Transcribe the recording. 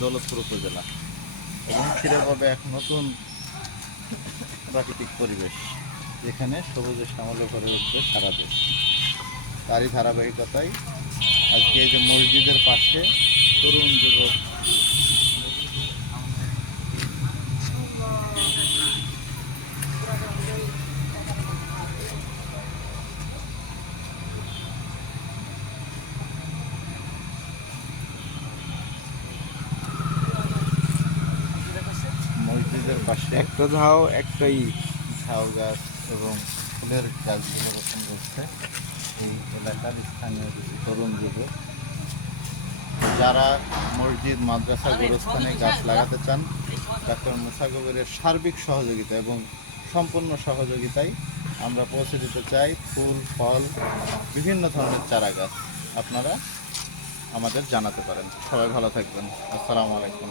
দৌলতপুর উপজেলা এবং ফিরে পাবে এক নতুন প্রাকৃতিক পরিবেশ, যেখানে সবুজে শ্যামলে ভরে উঠবে সারা দেশ। তারই ধারাবাহিকতায় আজকে এই যে মসজিদের পাশে তরুণ যুবক মসজিদের পাশে একটা ঝাউ একটাই ঝাউ গাছ এবং ফুলের গাছগুলো রোপণ করছে এই এলাকার স্থানীয় কিছু তরুণ যুবক। যারা মসজিদ, মাদ্রাসা, গোরস্থানে গাছ লাগাতে চান, ডক্টর মুসা কবিরের সার্বিক সহযোগিতা এবং সম্পূর্ণ সহযোগিতায় আমরা পৌঁছে দিতে চাই ফুল, ফল, বিভিন্ন ধরনের চারা গাছ আপনারা আমাদের জানাতে পারেন। সবাই ভালো থাকবেন। আসসালামু আলাইকুম।